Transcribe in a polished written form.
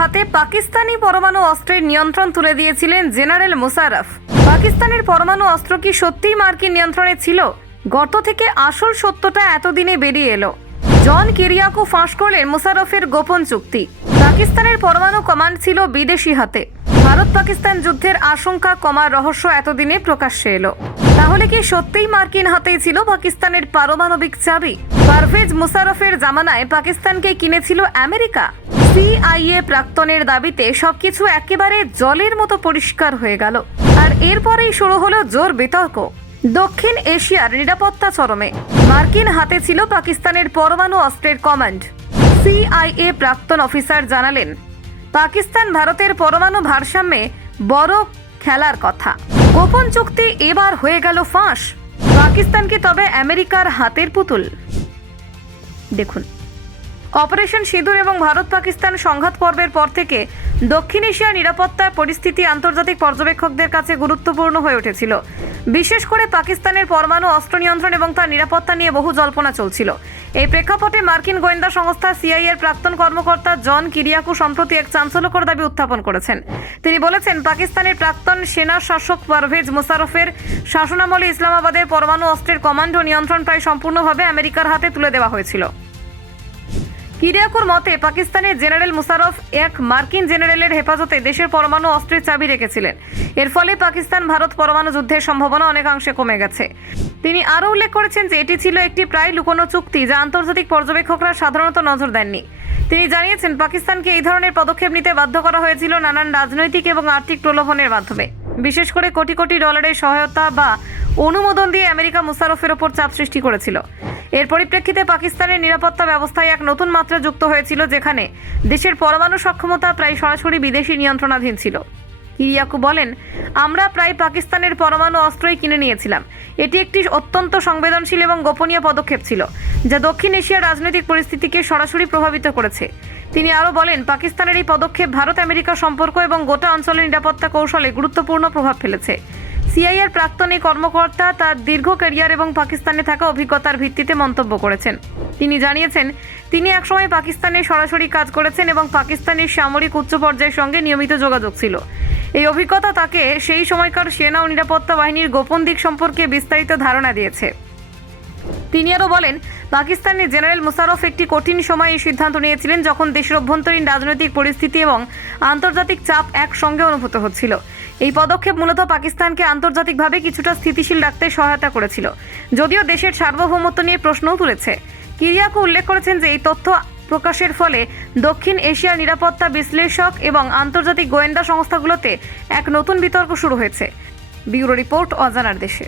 হাতে পাকিস্তানি পরমাণু অস্ত্রের নিয়ন্ত্রণ তুলে দিয়েছিলেন জেনারেল মুশারফ। পাকিস্তানের পরমাণু অস্ত্র কি সত্যিই মার্কিন নিয়ন্ত্রণে ছিল? গর্ত থেকে আসল সত্যটা এতদিনে বেরিয়ে এলো। জন কিরিয়াকো ফাঁস করলেন মুশারফের গোপন চুক্তি। পাকিস্তানের পরমাণু কমান্ড ছিল বিদেশি হাতে। ভারত পাকিস্তান যুদ্ধের আশঙ্কা কমার রহস্য এতদিনে প্রকাশ্যে এলো। তাহলে কি সত্যিই মার্কিন হাতেই ছিল পাকিস্তানের পারমাণবিক চাবি? পারভেজ মুশারফের জামানায় পাকিস্তানকে কিনেছিল আমেরিকা। সিআইএ প্রাক্তনের দাবিতে সবকিছু একেবারে জলের মতো পরিষ্কার হয়ে গেল। আর এরপরেই শুরু হলো জোর বিতর্ক। দক্ষিণ এশিয়ার নিরাপত্তা চরমে। মার্কিন হাতে ছিল পাকিস্তানের পরমাণু অস্ত্রের কমান্ড। সিআইএ প্রাক্তন অফিসার জানালেন, পাকিস্তান ভারতের পরমাণু ভারসাম্যে বড় খেলার কথা। গোপন চুক্তি এবার হয়ে গেল ফাঁস। পাকিস্তান কি তবে আমেরিকার হাতের পুতুল? দেখুন, অপারেশন সিঁদুর এবং ভারত পাকিস্তান সংঘাত পর্বের পর থেকে দক্ষিণ এশিয়ার নিরাপত্তার পরিস্থিতি আন্তর্জাতিক পর্যবেক্ষকদের কাছে গুরুত্বপূর্ণ হয়ে উঠেছিল। বিশেষ করে পাকিস্তানের পরমাণু অস্ত্র নিয়ন্ত্রণ এবং তার নিরাপত্তা নিয়ে বহু জল্পনা চলছিল। এই প্রেক্ষাপটে মার্কিন গোয়েন্দা সংস্থা সিআইএর প্রাক্তন কর্মকর্তা জন কিরিয়াকো সম্প্রতি এক চাঞ্চল্যকর দাবি উত্থাপন করেছেন। তিনি বলেছেন, পাকিস্তানের প্রাক্তন সেনা শাসক পারভেজ মুশারফের শাসনামলে ইসলামাবাদের পরমাণু অস্ত্রের কমান্ড ও নিয়ন্ত্রণ প্রায় সম্পূর্ণভাবে আমেরিকার হাতে তুলে দেওয়া হয়েছিল। কিরিয়াকোর মতে, পাকিস্তানের জেনারেল মুশারফ এক মার্কিন জেনারেলের হেফাজতে দেশের পরমাণু অস্ত্রের চাবি রেখেছিলেন। এর ফলে পাকিস্তান ভারত পরমাণু যুদ্ধের সম্ভাবনা অনেকাংশে কমে গেছে। তিনি আরও উল্লেখ করেছেন যে এটি ছিল একটি প্রায় লুকোনো চুক্তি, যা আন্তর্জাতিক পর্যবেক্ষকরা সাধারণত নজর দেননি। তিনি জানিয়েছেন, পাকিস্তানকে এই ধরনের পদক্ষেপ নিতে বাধ্য করা হয়েছিল নানান রাজনৈতিক এবং আর্থিক প্রলোভনের মাধ্যমে, বিশেষ করে কোটি কোটি ডলারের সহায়তা বা অনুমোদন দিয়ে আমেরিকা মুশারফের ওপর চাপ সৃষ্টি করেছিল। এর পরিপ্রেক্ষিতে পাকিস্তানের নিরাপত্তা ব্যবস্থায় এক নতুন মাত্রা যুক্ত হয়েছিল, যেখানে দেশের পরমাণু সক্ষমতা প্রায় সরাসরি বিদেশি নিয়ন্ত্রণাধীন ছিল। কিরিয়াকো বলেন, আমরা প্রায় পাকিস্তানের পরমাণু অস্ত্রই কিনে নিয়েছিলাম। এটি একটি অত্যন্ত সংবেদনশীল এবং গোপনীয় পদক্ষেপ ছিল, যা দক্ষিণ এশিয়ার রাজনৈতিক পরিস্থিতিকে সরাসরি প্রভাবিত করেছে। তিনি আরও বলেন, পাকিস্তানের এই পদক্ষেপ ভারত আমেরিকা সম্পর্ক এবং গোটা অঞ্চলের নিরাপত্তা কৌশলে গুরুত্বপূর্ণ প্রভাব ফেলেছে। সিআইএর প্রাক্তন এই কর্মকর্তা তার দীর্ঘ ক্যারিয়ার এবং পাকিস্তানে থাকা অভিজ্ঞতার ভিত্তিতে মন্তব্য করেছেন। তিনি জানিয়েছেন, তিনি একসময় পাকিস্তানে সরাসরি কাজ করেছেন এবং পাকিস্তানের সামরিক উচ্চ পর্যায়ের সঙ্গে নিয়মিত যোগাযোগ ছিল। এই অভিজ্ঞতা তাকে সেই সময়কার সেনা ও নিরাপত্তা বাহিনীর গোপন দিক সম্পর্কে বিস্তারিত ধারণা দিয়েছে। তিনি আরও বলেন, পাকিস্তানের জেনারেল মুশারফ একটি কঠিন সময়ে এই সিদ্ধান্ত নিয়েছিলেন, যখন দেশের অভ্যন্তরীণ রাজনৈতিক পরিস্থিতি এবং আন্তর্জাতিক চাপ একসঙ্গে অনুভূত হচ্ছিল। এই পদক্ষেপ মূলত পাকিস্তানকে আন্তর্জাতিকভাবে কিছুটা স্থিতিশীল রাখতে সহায়তা করেছিল, যদিও দেশের সার্বভৌমত্ব নিয়ে প্রশ্নও তুলেছে। কিরিয়াকো উল্লেখ করেছেন যে এই তথ্য প্রকাশের ফলে দক্ষিণ এশিয়ার নিরাপত্তা বিশ্লেষক এবং আন্তর্জাতিক গোয়েন্দা সংস্থাগুলোতে এক নতুন বিতর্ক শুরু হয়েছে। ব্যুরো রিপোর্ট, অজানার দেশে।